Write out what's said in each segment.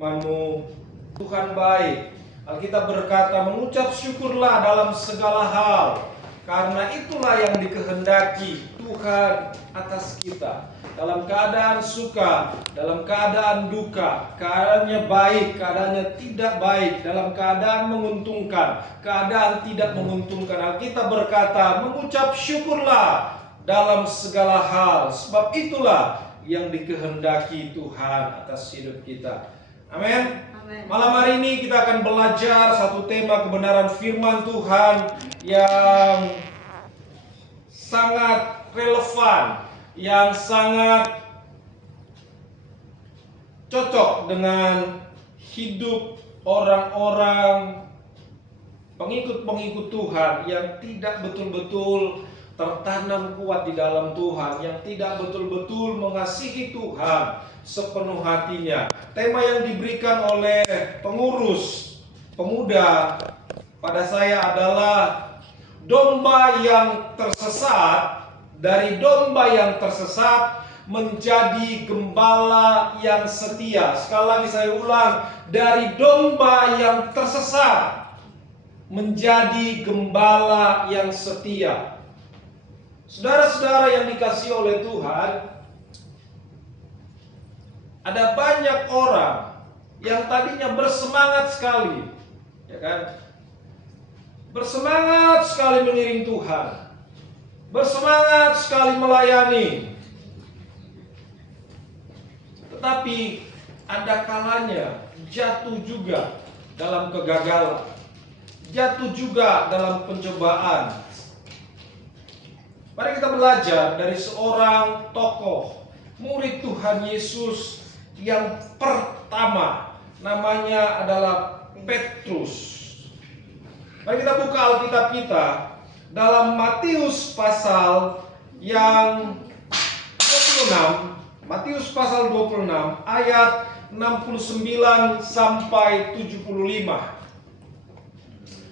firman-Mu. Tuhan baik. Alkitab berkata, mengucap syukurlah dalam segala hal, karena itulah yang dikehendaki Tuhan atas kita. Dalam keadaan suka, dalam keadaan duka, keadaannya baik, keadaannya tidak baik, dalam keadaan menguntungkan, keadaan tidak menguntungkan. Alkitab berkata, mengucap syukurlah dalam segala hal, sebab itulah yang dikehendaki Tuhan atas hidup kita. Amin. Malam hari ini kita akan belajar satu tema kebenaran firman Tuhan yang sangat relevan, yang sangat cocok dengan hidup orang-orang pengikut-pengikut Tuhan yang tidak betul-betul tertanam kuat di dalam Tuhan, yang tidak betul-betul mengasihi Tuhan sepenuh hatinya. Tema yang diberikan oleh pengurus pemuda pada saya adalah domba yang tersesat, dari domba yang tersesat menjadi gembala yang setia. Sekali lagi saya ulang, dari domba yang tersesat menjadi gembala yang setia. Saudara-saudara yang dikasihi oleh Tuhan, ada banyak orang yang tadinya bersemangat sekali, ya kan? Bersemangat sekali mengiring Tuhan, bersemangat sekali melayani. Tetapi ada kalanya jatuh juga dalam kegagalan, jatuh juga dalam pencobaan. Mari kita belajar dari seorang tokoh murid Tuhan Yesus yang pertama, namanya adalah Petrus. Mari kita buka Alkitab kita dalam Matius pasal yang 26, Matius pasal 26 ayat 69 sampai 75.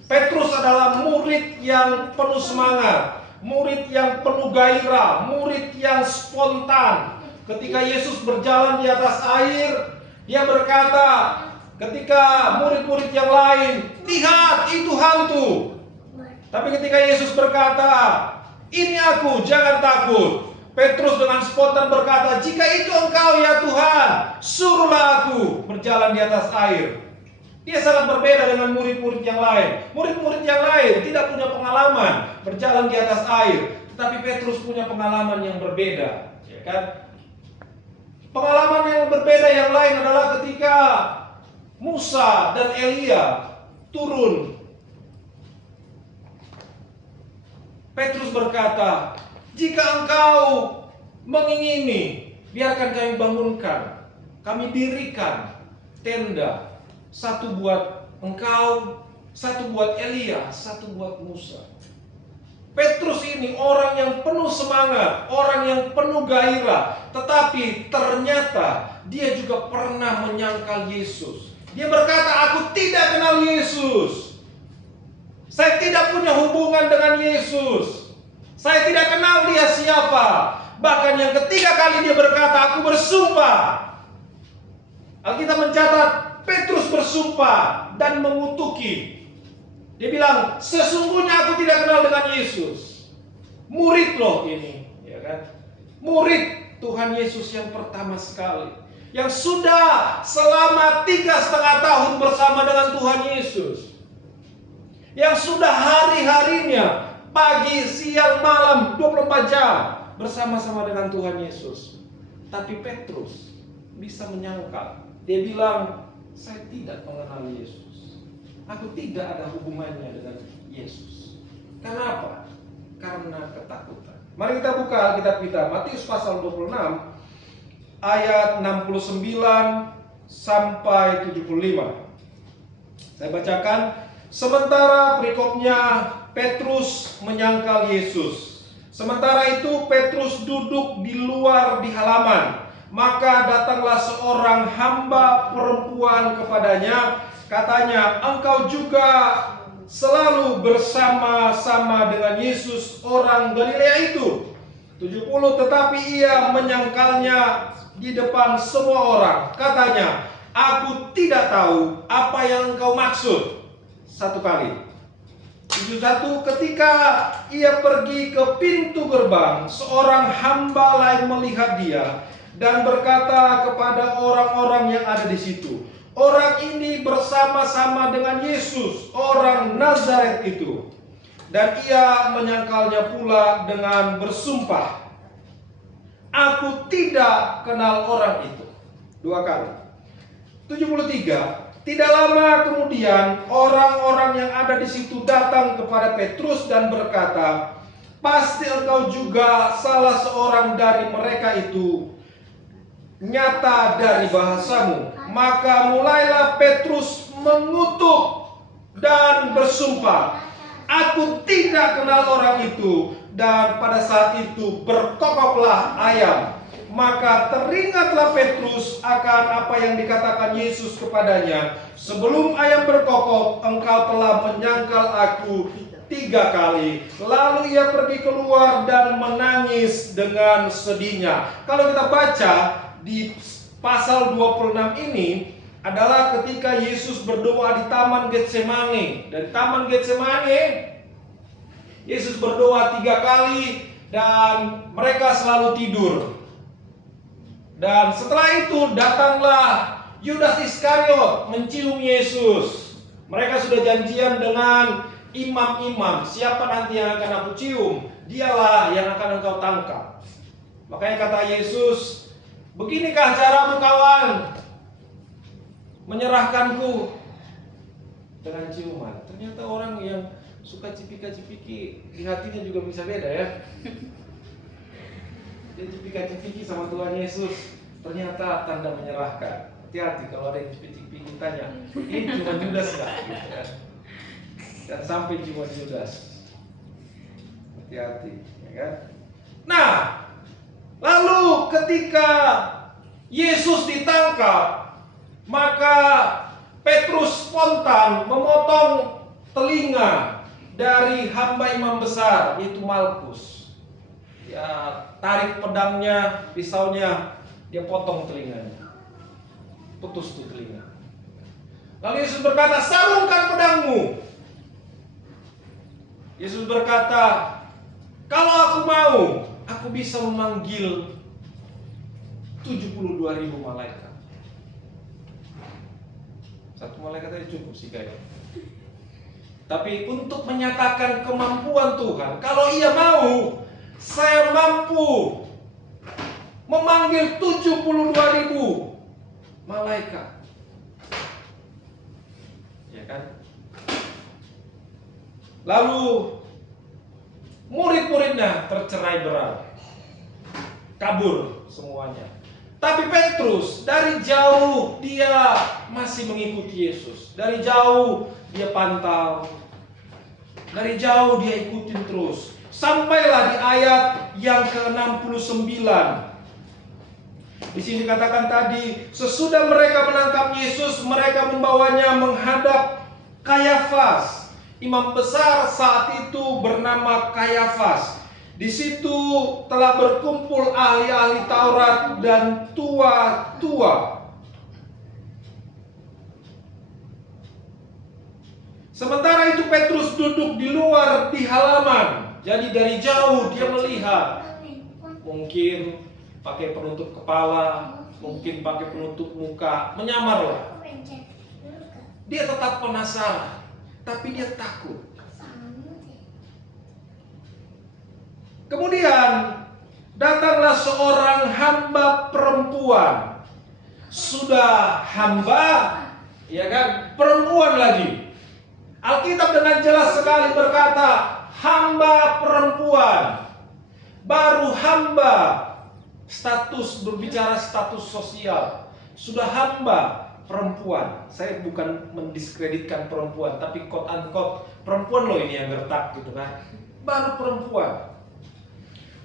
Petrus adalah murid yang penuh semangat, murid yang penuh gairah, murid yang spontan. Ketika Yesus berjalan di atas air, dia berkata ketika murid-murid yang lain, lihat itu hantu. Tapi ketika Yesus berkata, ini aku, jangan takut, Petrus dengan spontan berkata, jika itu engkau ya Tuhan, suruhlah aku berjalan di atas air. Dia sangat berbeda dengan murid-murid yang lain. Murid-murid yang lain tidak punya pengalaman berjalan di atas air, tetapi Petrus punya pengalaman yang berbeda, ya kan? Pengalaman yang berbeda yang lain adalah ketika Musa dan Elia turun. Petrus berkata, jika engkau mengingini, biarkan kami bangunkan, kami dirikan tenda, satu buat engkau, satu buat Elia, satu buat Musa. Petrus ini orang yang penuh semangat, orang yang penuh gairah, tetapi ternyata dia juga pernah menyangkal Yesus. Dia berkata, aku tidak kenal Yesus. Saya tidak punya hubungan dengan Yesus. Saya tidak kenal dia siapa. Bahkan yang ketiga kali dia berkata, aku bersumpah. Alkitab mencatat, Petrus bersumpah dan mengutuki. Dia bilang, sesungguhnya aku tidak kenal dengan Yesus. Murid loh ini, ya kan? Murid Tuhan Yesus yang pertama sekali, yang sudah selama 3,5 tahun bersama dengan Tuhan Yesus, yang sudah hari-harinya pagi, siang, malam 24 jam bersama-sama dengan Tuhan Yesus. Tapi Petrus bisa menyangkal. Dia bilang, saya tidak mengenal Yesus. Aku tidak ada hubungannya dengan Yesus. Kenapa? Karena ketakutan. Mari kita buka Alkitab kita, Matius pasal 26 ayat 69 sampai 75. Saya bacakan. Sementara perikopnya Petrus menyangkal Yesus. Sementara itu Petrus duduk di luar di halaman. Maka datanglah seorang hamba perempuan kepadanya. Katanya, engkau juga selalu bersama-sama dengan Yesus orang Galilea itu. 70. Tetapi ia menyangkalnya di depan semua orang. Katanya, aku tidak tahu apa yang engkau maksud. 1 kali. 71, ketika ia pergi ke pintu gerbang, seorang hamba lain melihat dia dan berkata kepada orang-orang yang ada di situ, orang ini bersama-sama dengan Yesus, orang Nazaret itu. Dan ia menyangkalnya pula dengan bersumpah, aku tidak kenal orang itu. 2 kali. 73, tidak lama kemudian orang-orang yang ada di situ datang kepada Petrus dan berkata, pasti engkau juga salah seorang dari mereka itu, nyata dari bahasamu. Maka mulailah Petrus mengutuk dan bersumpah, aku tidak kenal orang itu. Dan pada saat itu berkokoklah ayam. Maka teringatlah Petrus akan apa yang dikatakan Yesus kepadanya, sebelum ayam berkokok, engkau telah menyangkal aku 3 kali. Lalu ia pergi keluar dan menangis dengan sedihnya. Kalau kita baca di pasal 26 ini adalah ketika Yesus berdoa di Taman Getsemani. Dari Taman Getsemani Yesus berdoa 3 kali dan mereka selalu tidur. Dan setelah itu datanglah Yudas Iskariot mencium Yesus. Mereka sudah janjian dengan imam-imam, siapa nanti yang akan aku cium, dialah yang akan engkau tangkap. Makanya kata Yesus, beginikah caramu kawan menyerahkanku? Dengan ciuman. Ternyata orang yang suka cipika-cipiki di hatinya juga bisa beda ya. Dia cipika-cipiki sama Tuhan Yesus, ternyata tanda menyerahkan. Hati-hati kalau ada yang cipiki-cipiki tanya, ini cuma Judas nggak? Gitu kan? Dan sampai cuma Judas. Hati-hati, ya kan? Nah, lalu ketika Yesus ditangkap, maka Petrus spontan memotong telinga dari hamba imam besar, yaitu Malkus. Ya, tarik pedangnya, pisaunya, dia potong telinganya, putus tuh telinga. Lalu Yesus berkata, sarungkan pedangmu. Yesus berkata, kalau aku mau, aku bisa memanggil 72.000 malaikat. 1 malaikat aja cukup sih kayaknya. Tapi untuk menyatakan kemampuan Tuhan, kalau ia mau, saya mampu memanggil 72.000 malaikat. Ya kan? Lalu murid-muridnya tercerai-berai, kabur semuanya. Tapi Petrus dari jauh dia masih mengikuti Yesus. Dari jauh dia pantau. Dari jauh dia ikutin terus. Sampailah di ayat yang ke-69. Di sini dikatakan tadi, sesudah mereka menangkap Yesus, mereka membawanya menghadap Kayafas. Imam besar saat itu bernama Kayafas. Di situ telah berkumpul ahli-ahli Taurat dan tua-tua. Sementara itu Petrus duduk di luar di halaman. Jadi dari jauh dia melihat. Mungkin pakai penutup kepala, mungkin pakai penutup muka, menyamarlah. Dia tetap penasaran, tapi dia takut. Kemudian datanglah seorang hamba perempuan. Sudah hamba, ya kan, perempuan lagi. Alkitab dengan jelas sekali berkata, hamba perempuan. Baru hamba, status, berbicara status sosial. Sudah hamba perempuan. Saya bukan mendiskreditkan perempuan, tapi quote unquote perempuan loh ini yang gertak gitu kan. Baru perempuan.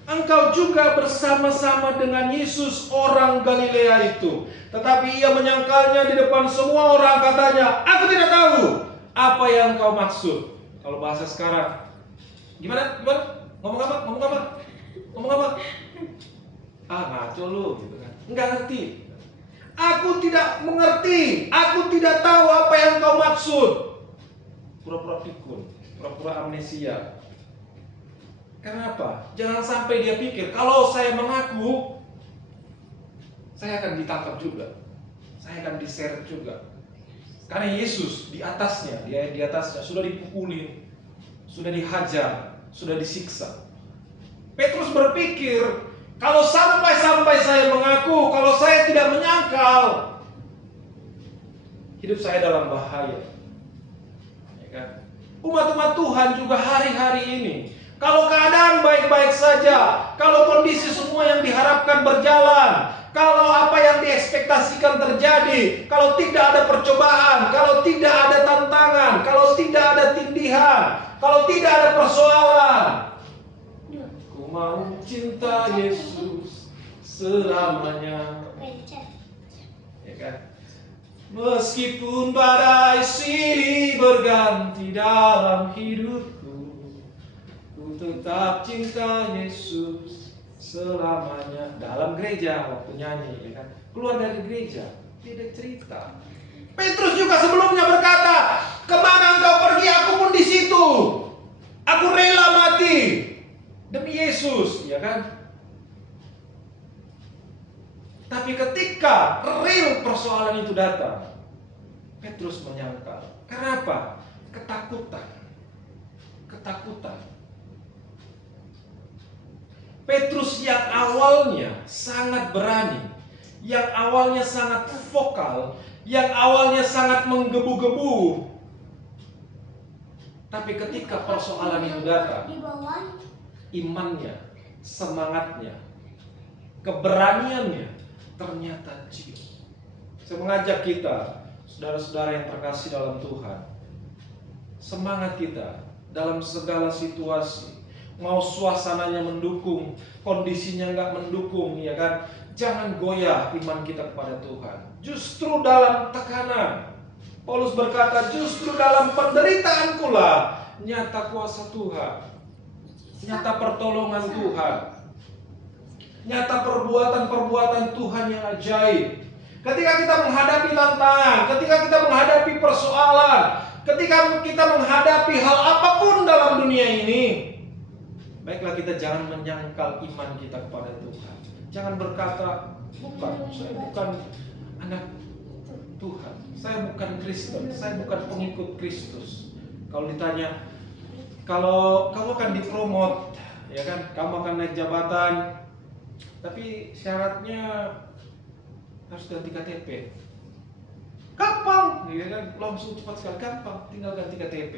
Engkau juga bersama-sama dengan Yesus orang Galilea itu. Tetapi ia menyangkalnya di depan semua orang, katanya, aku tidak tahu apa yang kau maksud. Kalau bahasa sekarang, gimana? Ngomong apa? Ah, ngaco lu gitu kan. Enggak ngerti. Aku tidak mengerti, aku tidak tahu apa yang kau maksud. Pura-pura pikun, pura-pura amnesia. Kenapa? Jangan sampai dia pikir kalau saya mengaku, saya akan ditangkap juga, saya akan diseret juga. Karena Yesus di atasnya, dia di atasnya sudah dipukulin, sudah dihajar, sudah disiksa. Petrus berpikir, kalau sampai saya mengaku, kalau saya tidak menyangkal, hidup saya dalam bahaya. Ya kan? Umat-umat Tuhan juga hari-hari ini, kalau keadaan baik-baik saja, kalau kondisi semua yang diharapkan berjalan, kalau apa yang diekspektasikan terjadi, kalau tidak ada percobaan, kalau tidak ada tantangan, kalau tidak ada tindihan, kalau tidak ada persoalan, ku mau cinta Yesus selamanya. Ya kan? Meskipun badai silih berganti dalam hidupku, ku tetap cinta Yesus selamanya. Dalam gereja waktu nyanyi, ya kan? Keluar dari gereja, tidak cerita. Petrus juga sebelumnya berkata, kemana engkau pergi, aku pun di situ. Aku rela mati demi Yesus, ya kan? Tapi ketika real persoalan itu datang, Petrus menyangkal. Kenapa? Ketakutan. Ketakutan. Petrus yang awalnya sangat berani, yang awalnya sangat vokal, yang awalnya sangat menggebu-gebu, tapi ketika persoalan itu datang, imannya, semangatnya, keberaniannya ternyata ciut. Saya mengajak kita, saudara-saudara yang terkasih dalam Tuhan, semangat kita dalam segala situasi. Mau suasananya mendukung, kondisinya nggak mendukung, ya kan? Jangan goyah iman kita kepada Tuhan. Justru dalam tekanan, Paulus berkata, justru dalam penderitaan pula nyata kuasa Tuhan, nyata pertolongan Tuhan, nyata perbuatan-perbuatan Tuhan yang ajaib. Ketika kita menghadapi tantangan, ketika kita menghadapi persoalan, ketika kita menghadapi hal apapun dalam dunia ini, baiklah kita jangan menyangkal iman kita kepada Tuhan. Jangan berkata, bukan, saya bukan anak Tuhan, saya bukan Kristen, saya bukan pengikut Kristus. Kalau ditanya, kalau kamu akan dipromot, ya kan, kamu akan naik jabatan, tapi syaratnya harus ganti KTP. Gampang, ya kan? Langsung cepat sekali, gampang, tinggal ganti KTP.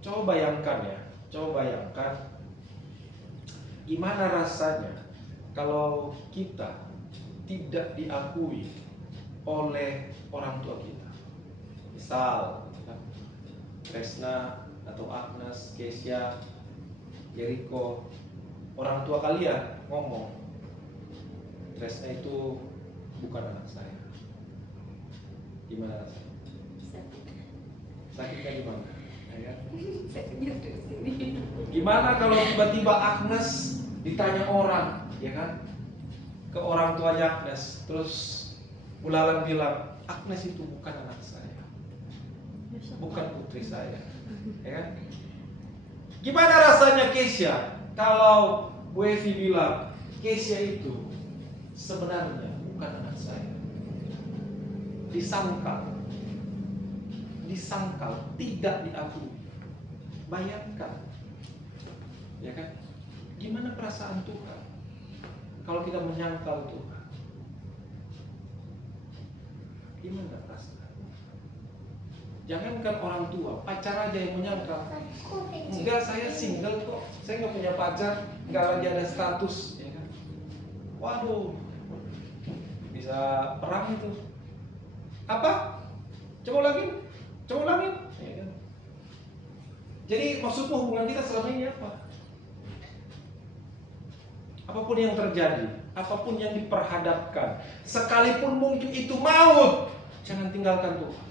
Coba bayangkan ya, coba bayangkan gimana rasanya kalau kita tidak diakui oleh orang tua kita. Misal, Kresna atau Agnes, Kesia, Jericho, orang tua kalian ngomong, Kresna itu bukan anak saya. Gimana rasanya? Sakitnya gimana? Ya. Gimana kalau tiba-tiba Agnes ditanya orang, ya kan? Ke orang tuanya Agnes, terus Bulalan bilang, Agnes itu bukan anak saya, bukan putri saya, ya kan? Gimana rasanya Kesia kalau Bu Evi bilang, Kesia itu sebenarnya bukan anak saya, disangkal, tidak diakui. Bayangkan, ya kan? Gimana perasaan Tuhan kalau kita menyangkal Tuhan? Gimana perasaan? Jangankan orang tua, pacar aja yang menyangkal. Enggak, saya single kok, saya nggak punya pacar, nggak lagi ada status, ya kan? Waduh, bisa perang itu. Apa? Coba lagi, ya kan? Jadi maksudnya hubungan kita selama ini apa? Apapun yang terjadi, apapun yang diperhadapkan, sekalipun mungkin itu maut, jangan tinggalkan Tuhan.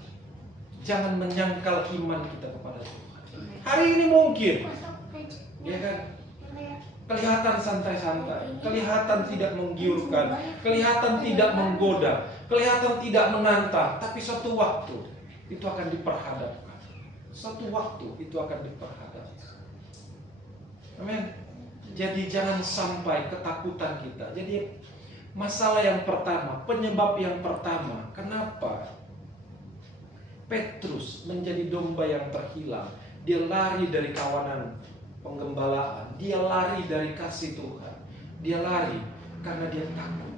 Jangan menyangkal iman kita kepada Tuhan. Hari ini mungkin, ya kan? kelihatan santai-santai, kelihatan tidak menggiurkan, kelihatan tidak menggoda, kelihatan tidak menantang, tapi suatu waktu itu akan diperhadapkan. Suatu waktu itu akan diperhadapkan. Amin. Jadi jangan sampai ketakutan kita. Jadi masalah yang pertama, penyebab yang pertama, kenapa Petrus menjadi domba yang terhilang? Dia lari dari kawanan penggembalaan, dia lari dari kasih Tuhan, dia lari karena dia takut.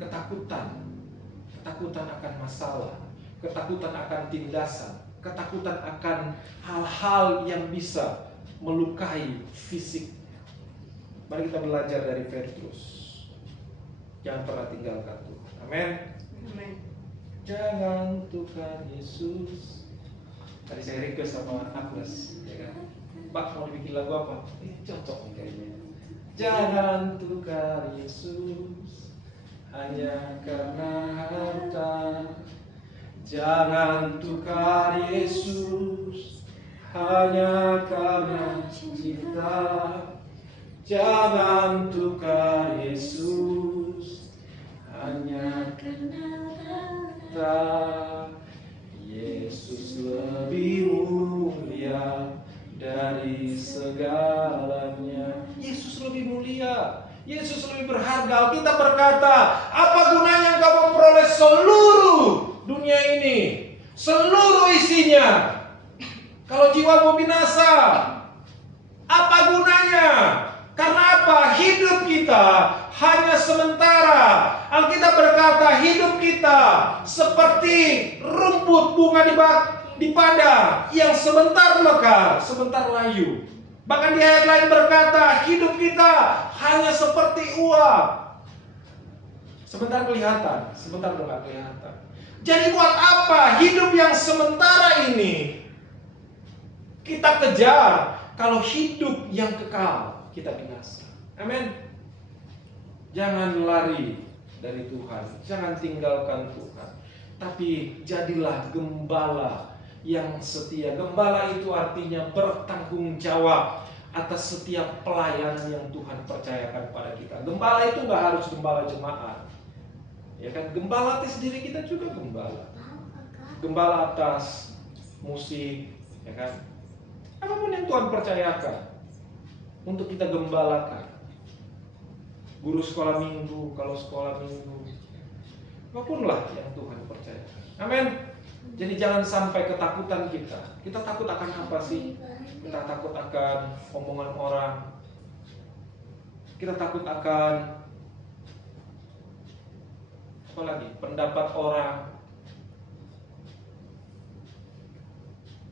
Ketakutan akan masalah, ketakutan akan tindasan, ketakutan akan hal-hal yang bisa melukai fisik. Mari kita belajar dari Petrus. Jangan pernah tinggalkan Tuhan. Amin. Amin. Jangan tukar Yesus. Tadi saya request sama Agnes, ya kan? Pak, mau dibikin lagu apa? Cocok nih kayaknya. Jangan tukar Yesus hanya karena harta. Jangan tukar Yesus hanya karena cinta. Jangan tukar Yesus hanya karena harta. Yesus lebih mulia dari segalanya. Yesus lebih mulia, Yesus lebih berharga. Kita berkata, apa gunanya engkau memperoleh seluruh dunia ini, seluruh isinya, kalau jiwamu binasa? Apa gunanya? Karena apa? Hidup kita hanya sementara. Alkitab berkata hidup kita seperti rumput bunga di padang yang sebentar mekar, sebentar layu. Bahkan di ayat lain berkata hidup kita hanya seperti uap, sebentar kelihatan, sebentar tidak kelihatan. Jadi buat apa hidup yang sementara ini kita kejar kalau hidup yang kekal kita binasa? Amin. Jangan lari dari Tuhan, jangan tinggalkan Tuhan, tapi jadilah gembala yang setia. Gembala itu artinya bertanggung jawab atas setiap pelayanan yang Tuhan percayakan pada kita. Gembala itu nggak harus gembala jemaat, ya kan? Gembala atas diri kita juga gembala. Gembala atas musik, ya kan? Apapun yang Tuhan percayakan untuk kita gembalakan. Guru sekolah minggu, kalau sekolah minggu, apapun lah yang Tuhan percayakan. Amin. Jadi jangan sampai ketakutan kita. Kita takut akan apa sih? Kita takut akan omongan orang. Kita takut akan apa lagi? Pendapat orang.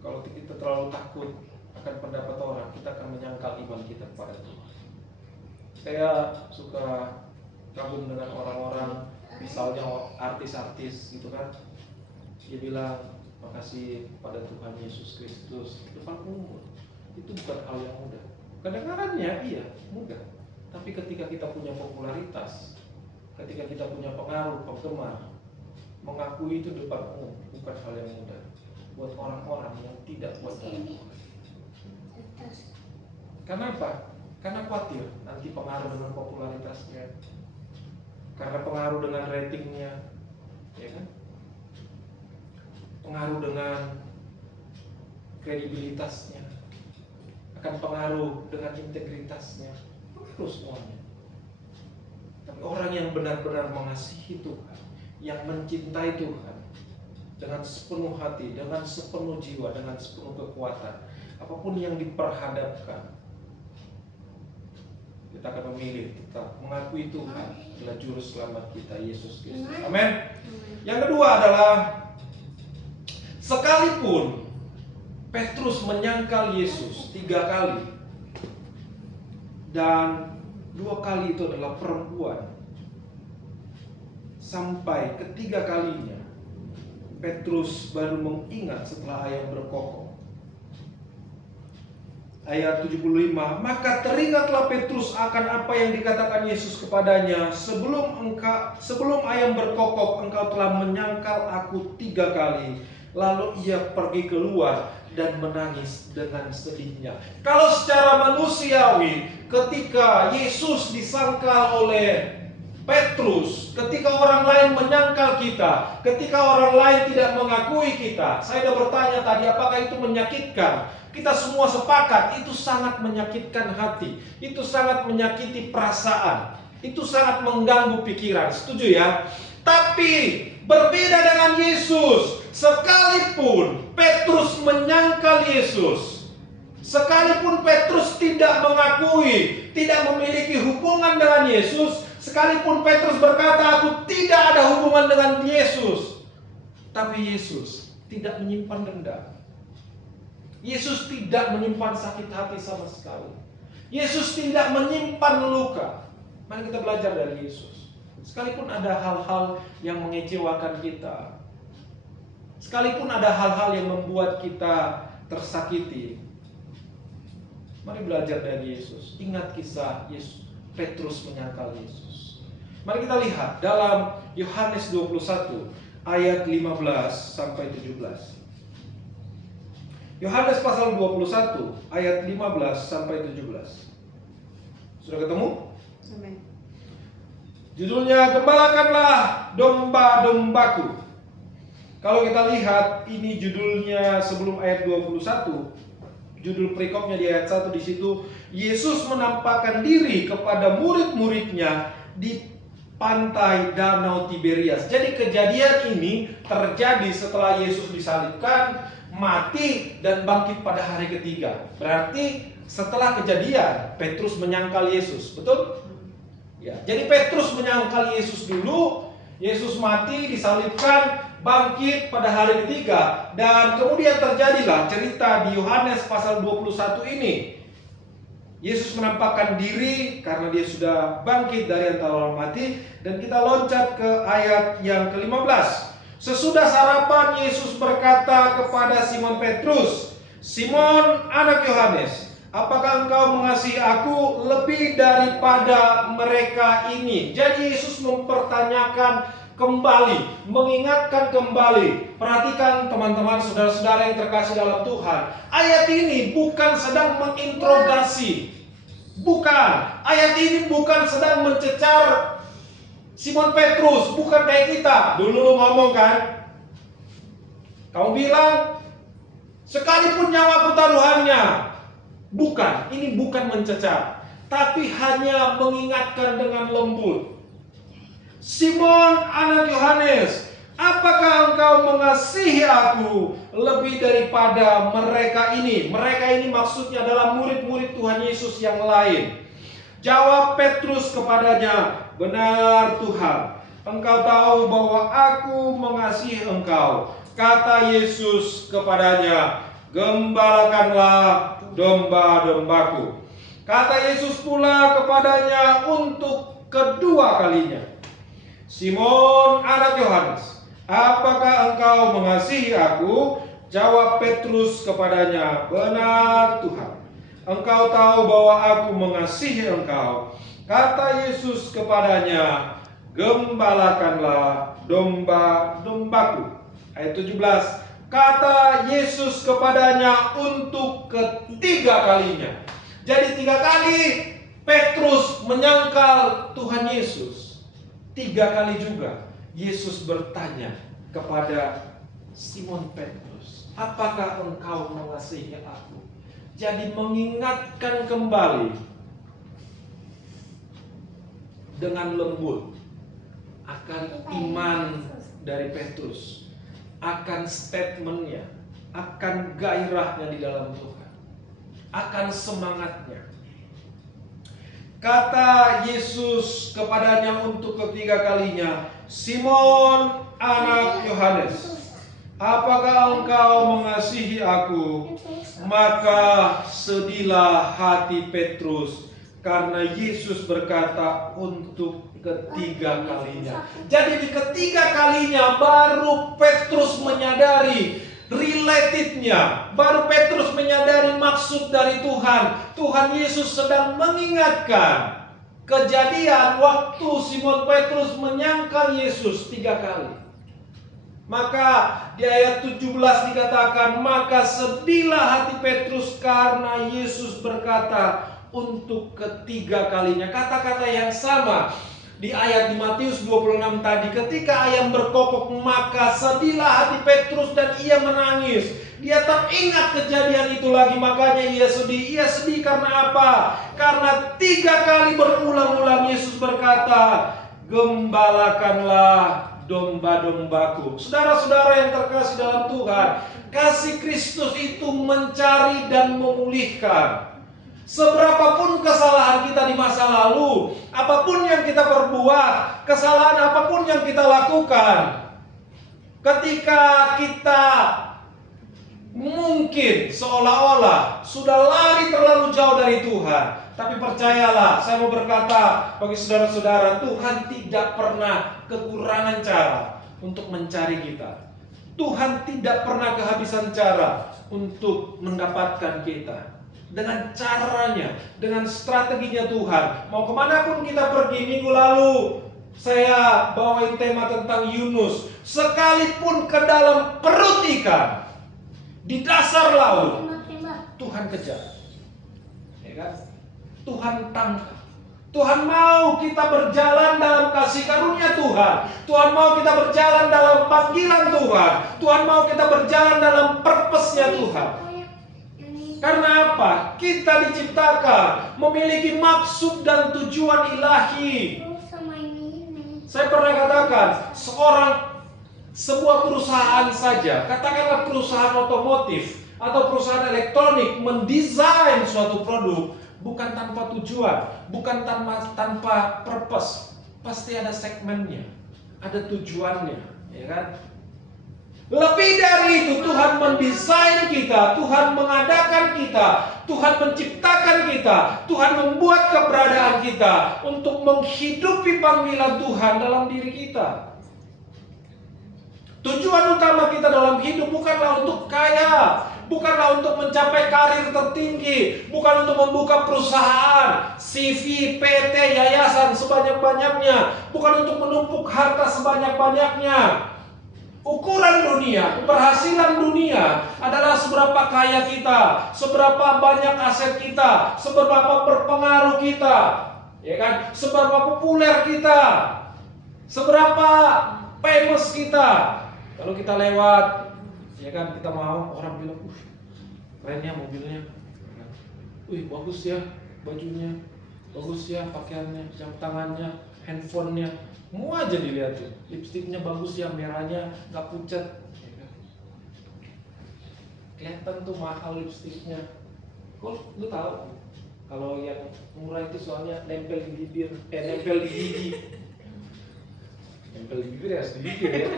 Kalau kita terlalu takut akan pendapat orang, kita akan menyangkal iman kita kepada Tuhan. Saya suka kagum dengan orang-orang, misalnya artis-artis gitu kan. Dia bilang makasih pada Tuhan Yesus Kristus depan umum. Itu bukan hal yang mudah. Kedengarannya iya mudah, tapi ketika kita punya popularitas, ketika kita punya pengaruh, penggemar, mengakui itu depan umum bukan hal yang mudah buat orang-orang yang tidak kuat dalam Tuhan. Kenapa? Karena khawatir nanti pengaruh dengan popularitasnya, karena pengaruh dengan ratingnya, ya kan? Pengaruh dengan kredibilitasnya, akan pengaruh dengan integritasnya, pengaruh semuanya. Tapi orang yang benar-benar mengasihi Tuhan, yang mencintai Tuhan dengan sepenuh hati, dengan sepenuh jiwa, dengan sepenuh kekuatan, apapun yang diperhadapkan, kita akan memilih tetap mengakui Tuhan adalah juru selamat kita, Yesus Kristus. Amin. Yang kedua adalah sekalipun Petrus menyangkal Yesus 3 kali dan 2 kali itu adalah perempuan, sampai ketiga kalinya Petrus baru mengingat setelah ayam berkokok. Ayat 75, maka teringatlah Petrus akan apa yang dikatakan Yesus kepadanya, sebelum ayam berkokok engkau telah menyangkal aku 3 kali. Lalu ia pergi keluar dan menangis dengan sedihnya. Kalau secara manusiawi, ketika Yesus disangkal oleh Petrus, ketika orang lain menyangkal kita, ketika orang lain tidak mengakui kita, saya sudah bertanya tadi, apakah itu menyakitkan? Kita semua sepakat, itu sangat menyakitkan hati, itu sangat menyakiti perasaan, itu sangat mengganggu pikiran. Setuju ya? Tapi berbeda dengan Yesus, sekalipun Petrus menyangkal Yesus, sekalipun Petrus tidak mengakui, tidak memiliki hubungan dengan Yesus, sekalipun Petrus berkata, aku tidak ada hubungan dengan Yesus, tapi Yesus tidak menyimpan dendam. Yesus tidak menyimpan sakit hati sama sekali. Yesus tidak menyimpan luka. Mari kita belajar dari Yesus. Sekalipun ada hal-hal yang mengecewakan kita, sekalipun ada hal-hal yang membuat kita tersakiti, mari belajar dari Yesus. Ingat kisah Yesus, Petrus menyangkal Yesus. Mari kita lihat dalam Yohanes 21 ayat 15 sampai 17. Yohanes pasal 21 ayat 15 sampai 17. Sudah ketemu? Amin. Judulnya, Gembalakanlah domba-dombaku. Kalau kita lihat, ini judulnya sebelum ayat 21. Judul perikopnya di ayat 1, di situ Yesus menampakkan diri kepada murid-muridnya di pantai Danau Tiberias. Jadi kejadian ini terjadi setelah Yesus disalibkan, mati, dan bangkit pada hari ketiga. Berarti setelah kejadian Petrus menyangkal Yesus, betul? Ya, jadi Petrus menyangkal Yesus dulu, Yesus mati, disalibkan, bangkit pada hari ketiga, dan kemudian terjadilah cerita di Yohanes pasal 21 ini. Yesus menampakkan diri karena dia sudah bangkit dari antara orang mati, dan kita loncat ke ayat yang ke-15. Sesudah sarapan, Yesus berkata kepada Simon Petrus, Simon anak Yohanes, apakah engkau mengasihi aku lebih daripada mereka ini? Jadi Yesus mempertanyakan kembali, mengingatkan kembali. Perhatikan teman-teman, saudara-saudara yang terkasih dalam Tuhan. Ayat ini bukan sedang menginterogasi. Bukan. Ayat ini bukan sedang mencecar Simon Petrus, bukan kayak kita. Dulu lu ngomong kan, kamu bilang, sekalipun nyawaku taruhannya. Bukan, ini bukan mencecar, tapi hanya mengingatkan dengan lembut. Simon anak Yohanes, apakah engkau mengasihi aku lebih daripada mereka ini? Mereka ini maksudnya adalah murid-murid Tuhan Yesus yang lain. Jawab Petrus kepadanya, benar Tuhan, engkau tahu bahwa aku mengasihi engkau. Kata Yesus kepadanya, gembalakanlah domba-dombaku. Kata Yesus pula kepadanya untuk kedua kalinya, Simon anak Yohanes, apakah engkau mengasihi aku? Jawab Petrus kepadanya, benar Tuhan, engkau tahu bahwa aku mengasihi engkau. Kata Yesus kepadanya, gembalakanlah domba-dombaku. Ayat 17, kata Yesus kepadanya untuk ketiga kalinya. Jadi 3 kali Petrus menyangkal Tuhan Yesus. 3 kali juga Yesus bertanya kepada Simon Petrus, apakah engkau mengasihi aku? Jadi mengingatkan kembali dengan lembut akan iman dari Petrus, akan statementnya, akan gairahnya di dalam Tuhan, akan semangatnya. Kata Yesus kepadanya untuk ketiga kalinya, Simon anak Yohanes, apakah engkau mengasihi aku? Maka sedihlah hati Petrus karena Yesus berkata untuk ketiga kalinya. Jadi di ketiga kalinya baru Petrus menyadari relatednya, baru Petrus menyadari maksud dari Tuhan. Tuhan Yesus sedang mengingatkan kejadian waktu Simon Petrus menyangkal Yesus 3 kali. Maka di ayat 17 dikatakan, maka sedihlah hati Petrus karena Yesus berkata untuk ketiga kalinya. Kata-kata yang sama di ayat di Matius 26 tadi, ketika ayam berkokok maka sedihlah hati Petrus dan ia menangis. Dia teringat kejadian itu lagi, makanya ia sedih. Ia sedih karena apa? Karena 3 kali berulang-ulang Yesus berkata, gembalakanlah domba-dombaku. Saudara-saudara yang terkasih dalam Tuhan, kasih Kristus itu mencari dan memulihkan. Seberapapun kesalahan kita di masa lalu, apapun yang kita perbuat, kesalahan apapun yang kita lakukan, ketika kita mungkin seolah-olah sudah lari terlalu jauh dari Tuhan, tapi percayalah, saya mau berkata bagi saudara-saudara, Tuhan tidak pernah kekurangan cara untuk mencari kita. Tuhan tidak pernah kehabisan cara untuk mendapatkan kita. Dengan caranya, dengan strateginya Tuhan. Mau kemanapun kita pergi, minggu lalu saya bawain tema tentang Yunus. Sekalipun ke dalam perut ikan, di dasar laut, Tuhan kejar, ya kan? Tuhan tangkap. Tuhan mau kita berjalan dalam kasih karunia Tuhan. Tuhan mau kita berjalan dalam panggilan Tuhan. Tuhan mau kita berjalan dalam purpose-nya Tuhan. Karena apa? Kita diciptakan memiliki maksud dan tujuan ilahi. Saya pernah katakan, sebuah perusahaan saja, katakanlah perusahaan otomotif atau perusahaan elektronik, mendesain suatu produk bukan tanpa tujuan, bukan tanpa purpose. Pasti ada segmennya, ada tujuannya, ya kan? Lebih dari itu, Tuhan mendesain kita, Tuhan mengadakan kita, Tuhan menciptakan kita, Tuhan membuat keberadaan kita untuk menghidupi panggilan Tuhan dalam diri kita. Tujuan utama kita dalam hidup bukanlah untuk kaya, bukanlah untuk mencapai karir tertinggi, bukan untuk membuka perusahaan, CV, PT, yayasan sebanyak-banyaknya, bukan untuk menumpuk harta sebanyak-banyaknya. Ukuran dunia, keberhasilan dunia adalah seberapa kaya kita, seberapa banyak aset kita, seberapa berpengaruh kita, ya kan? Seberapa populer kita, seberapa famous kita. Kalau kita lewat, ya kan, kita mau orang bilang, keren ya mobilnya, bagus ya bajunya, bagus ya pakaiannya, jam tangannya, handphonenya, mau aja dilihatin, lipstiknya bagus ya, merahnya nggak pucat, kelihatan tuh mahal lipstiknya. Kok lu tahu? Kalau yang murah itu soalnya nempel di bibir, nempel di gigi. Nempel di bibir ya harus di bibir ya,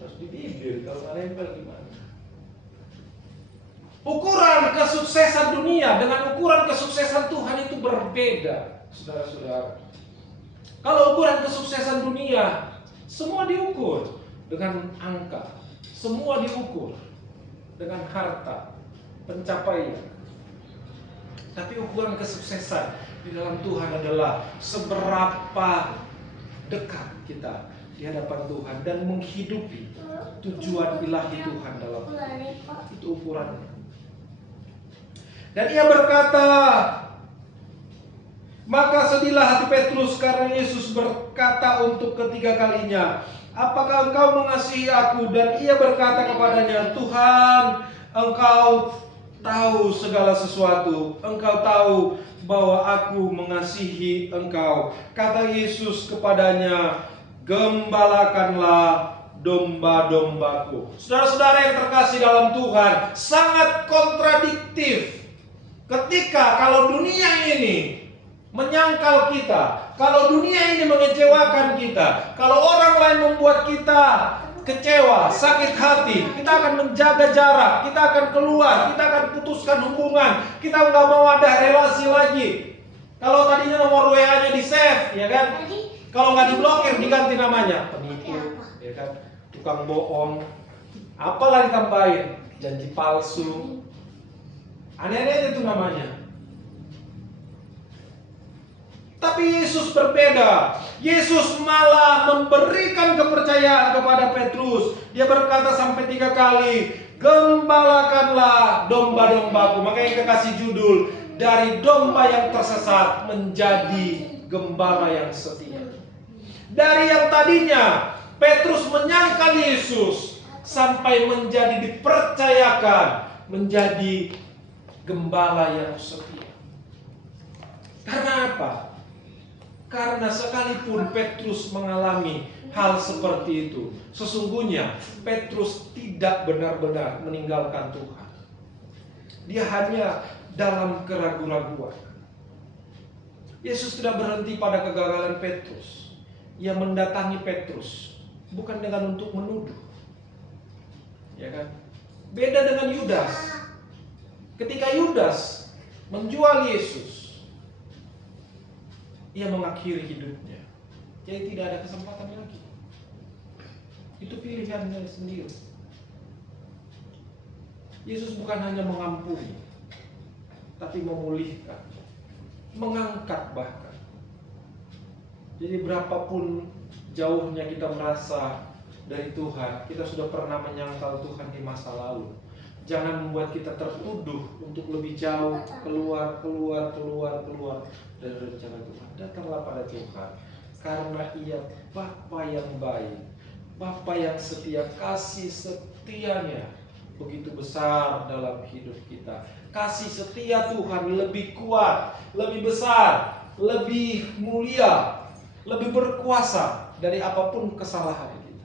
harus di bibir. Kalau nggak nempel gimana? Ukuran kesuksesan dunia dengan ukuran kesuksesan Tuhan itu berbeda, saudara-saudara. Kalau ukuran kesuksesan dunia, semua diukur dengan angka, semua diukur dengan harta, pencapaian. Tapi ukuran kesuksesan di dalam Tuhan adalah seberapa dekat kita di hadapan Tuhan dan menghidupi tujuan ilahi Tuhan dalam itu ukurannya. Dan ia berkata, maka sedihlah hati Petrus karena Yesus berkata untuk ketiga kalinya, apakah engkau mengasihi aku? Dan ia berkata kepadanya, Tuhan, engkau tahu segala sesuatu, engkau tahu bahwa aku mengasihi engkau. Kata Yesus kepadanya, gembalakanlah domba-dombaku. Saudara-saudara yang terkasih dalam Tuhan, sangat kontradiktif ketika kalau dunia ini menyangkal kita, kalau dunia ini mengecewakan kita, kalau orang lain membuat kita kecewa, sakit hati, kita akan menjaga jarak, kita akan keluar, kita akan putuskan hubungan, kita nggak mau ada relasi lagi. Kalau tadinya nomor WA-nya di save, ya kan? Kalau nggak diblokir, diganti namanya penipu, ya kan? Tukang bohong, apalah ditambahin, janji palsu, aneh-aneh itu namanya. Tapi Yesus berbeda. Yesus malah memberikan kepercayaan kepada Petrus. Dia berkata sampai 3 kali, "Gembalakanlah domba-dombaku." Makanya kita kasih judul, dari domba yang tersesat menjadi gembala yang setia. Dari yang tadinya Petrus menyangkal Yesus, sampai menjadi dipercayakan menjadi gembala yang setia. Karena apa? Karena sekalipun Petrus mengalami hal seperti itu, sesungguhnya Petrus tidak benar-benar meninggalkan Tuhan. Dia hanya dalam keraguan-raguan. Yesus tidak berhenti pada kegagalan Petrus. Ia mendatangi Petrus bukan dengan untuk menuduh, ya kan? Beda dengan Yudas. Ketika Yudas menjual Yesus, ia mengakhiri hidupnya. Jadi tidak ada kesempatan lagi. Itu pilihannya sendiri. Yesus bukan hanya mengampuni, tapi memulihkan, mengangkat bahkan. Jadi berapapun jauhnya kita merasa dari Tuhan, kita sudah pernah menyangkal Tuhan di masa lalu. Jangan membuat kita tertuduh untuk lebih jauh keluar dari rencana Tuhan. Datanglah pada Tuhan, karena Ia Bapa yang baik, Bapa yang setia. Kasih setianya begitu besar dalam hidup kita. Kasih setia Tuhan lebih kuat, lebih besar, lebih mulia, lebih berkuasa dari apapun kesalahan kita.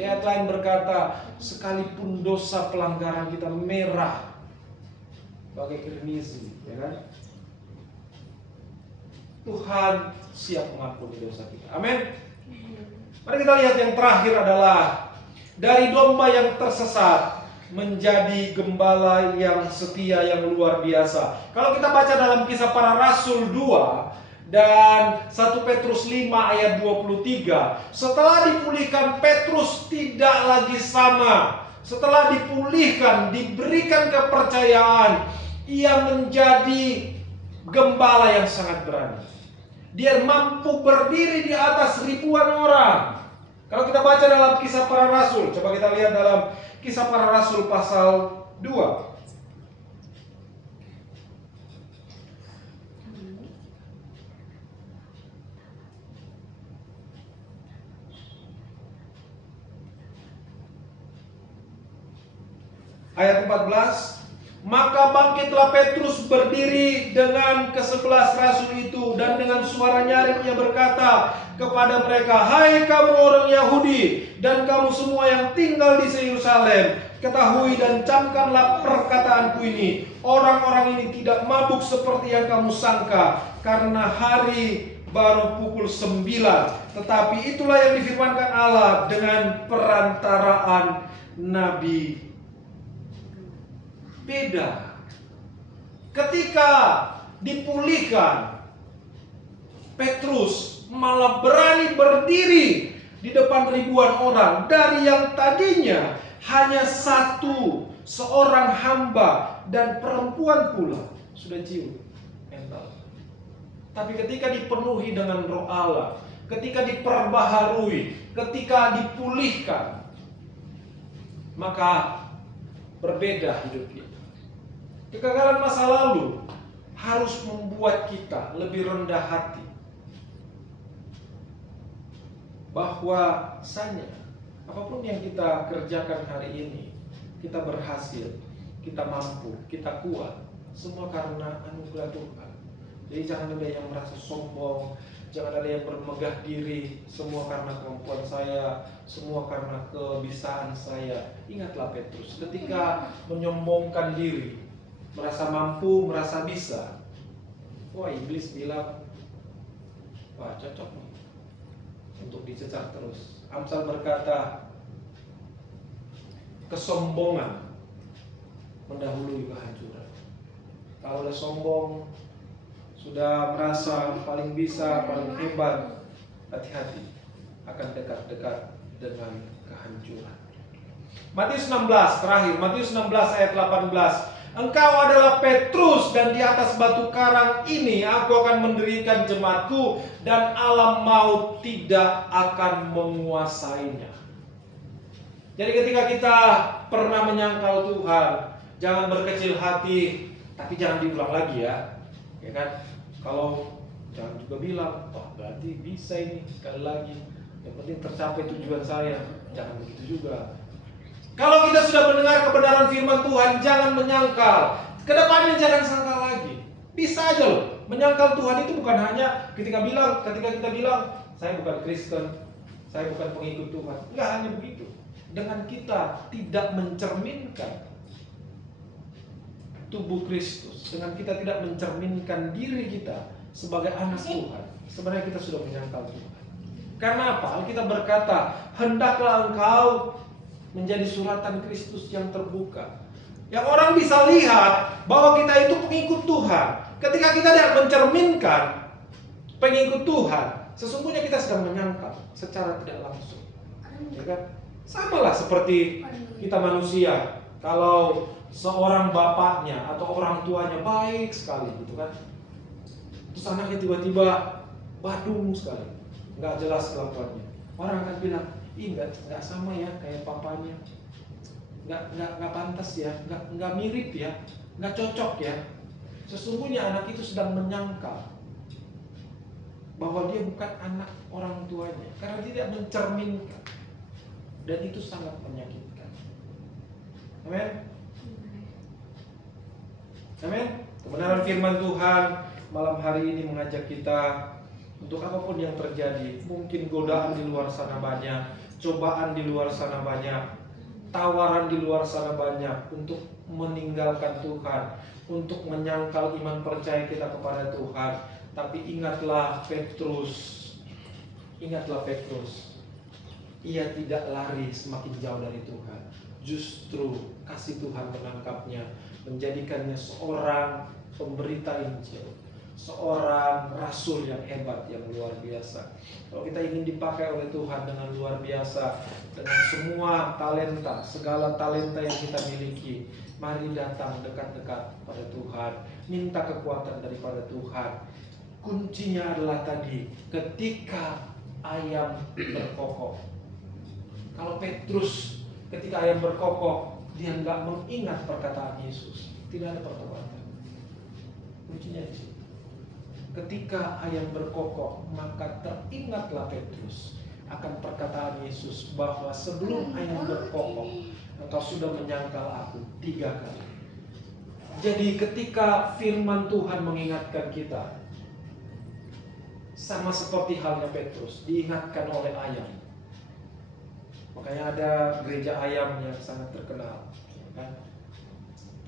Ayat lain berkata, sekalipun dosa pelanggaran kita merah bagai kirmizi, ya kan? Tuhan siap mengampuni dosa kita. Amin. Mari kita lihat yang terakhir adalah dari domba yang tersesat menjadi gembala yang setia, yang luar biasa. Kalau kita baca dalam Kisah Para Rasul 2 dan 1 Petrus 5 ayat 23, setelah dipulihkan Petrus tidak lagi sama. Setelah dipulihkan, diberikan kepercayaan, ia menjadi gembala yang sangat berani. Dia mampu berdiri di atas ribuan orang. Kalau kita baca dalam Kisah Para Rasul, coba kita lihat dalam Kisah Para Rasul pasal 2. Ayat 14, maka bangkitlah Petrus berdiri dengan ke-11 rasul itu, dan dengan suara nyaring ia berkata kepada mereka, "Hai kamu orang Yahudi dan kamu semua yang tinggal di Yerusalem, ketahui dan camkanlah perkataanku ini. Orang-orang ini tidak mabuk seperti yang kamu sangka, karena hari baru pukul 9. Tetapi itulah yang difirmankan Allah dengan perantaraan nabi." Beda. Ketika dipulihkan, Petrus malah berani berdiri di depan ribuan orang. Dari yang tadinya hanya satu, seorang hamba dan perempuan pula, sudah cium mental. Tapi ketika dipenuhi dengan Roh Allah, ketika diperbaharui, ketika dipulihkan, maka berbeda hidup kita. Kegagalan masa lalu harus membuat kita lebih rendah hati, bahwasanya apapun yang kita kerjakan hari ini, kita berhasil, kita mampu, kita kuat, semua karena anugerah Tuhan. Jadi jangan ada yang merasa sombong, jangan ada yang bermegah diri, semua karena kemampuan saya, semua karena kebisaan saya. Ingatlah Petrus, ketika menyombongkan diri, merasa mampu, merasa bisa, wah iblis bilang, wah cocok nih untuk dicecar terus. Amsal berkata, kesombongan mendahului kehancuran. Kalau udah sombong, sudah merasa paling bisa, paling hebat, hati-hati, akan dekat-dekat dengan kehancuran. Matius 16 terakhir, Matius 16 ayat 18. engkau adalah Petrus dan di atas batu karang ini aku akan mendirikan jemaatku dan alam maut tidak akan menguasainya. Jadi ketika kita pernah menyangkal Tuhan, jangan berkecil hati, tapi jangan diulang lagi ya. Ya kan? Kalau jangan juga bilang, wah berarti bisa ini sekali lagi. Yang penting tercapai tujuan saya. Jangan begitu juga. Kalau kita sudah mendengar kebenaran firman Tuhan, jangan menyangkal. Kedepannya jangan sangkal lagi. Bisa aja loh. Menyangkal Tuhan itu bukan hanya ketika kita bilang, saya bukan Kristen, saya bukan pengikut Tuhan. Enggak hanya begitu. Dengan kita tidak mencerminkan tubuh Kristus, dengan kita tidak mencerminkan diri kita sebagai anak Tuhan, sebenarnya kita sudah menyangkal Tuhan. Karena apa? Alkitab berkata, hendaklah engkau menjadi suratan Kristus yang terbuka, yang orang bisa lihat bahwa kita itu pengikut Tuhan. Ketika kita tidak mencerminkan pengikut Tuhan, sesungguhnya kita sedang menyangkal secara tidak langsung. Ya kan? Sama lah seperti kita manusia. Kalau seorang bapaknya atau orang tuanya baik sekali gitu kan, terus anaknya tiba-tiba badung sekali, nggak jelas kelakuannya, orang akan bilang, ih nggak sama ya kayak papanya, nggak pantas ya, nggak mirip ya, nggak cocok ya. Sesungguhnya anak itu sedang menyangkal bahwa dia bukan anak orang tuanya karena dia tidak mencerminkan, dan itu sangat menyakitkan. Amin. Amin. Kebenaran firman Tuhan malam hari ini mengajak kita untuk apapun yang terjadi. Mungkin godaan di luar sana banyak, cobaan di luar sana banyak, tawaran di luar sana banyak untuk meninggalkan Tuhan, untuk menyangkal iman percaya kita kepada Tuhan. Tapi ingatlah Petrus. Ia tidak lari semakin jauh dari Tuhan. Justru kasih Tuhan menangkapnya, menjadikannya seorang pemberita Injil, seorang rasul yang hebat, yang luar biasa. Kalau kita ingin dipakai oleh Tuhan dengan luar biasa, dengan semua talenta, segala talenta yang kita miliki, mari datang dekat-dekat pada Tuhan, minta kekuatan daripada Tuhan. Kuncinya adalah tadi, ketika ayam berkokok. Kalau Petrus ketika ayam berkokok, dia nggak mengingat perkataan Yesus, tidak ada pertobatan. Kuncinya di situ. Ketika ayam berkokok, maka teringatlah Petrus akan perkataan Yesus bahwa sebelum ayam berkokok, engkau sudah menyangkal aku 3 kali. Jadi ketika firman Tuhan mengingatkan kita, sama seperti halnya Petrus diingatkan oleh ayam. Makanya ada gereja ayam yang sangat terkenal, kan?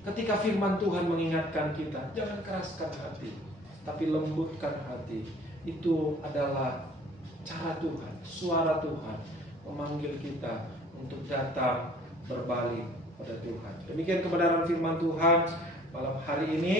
Ketika firman Tuhan mengingatkan kita, jangan keraskan hati, tapi lembutkan hati. Itu adalah cara Tuhan, suara Tuhan memanggil kita untuk datang berbalik pada Tuhan. Demikian kebenaran firman Tuhan malam hari ini.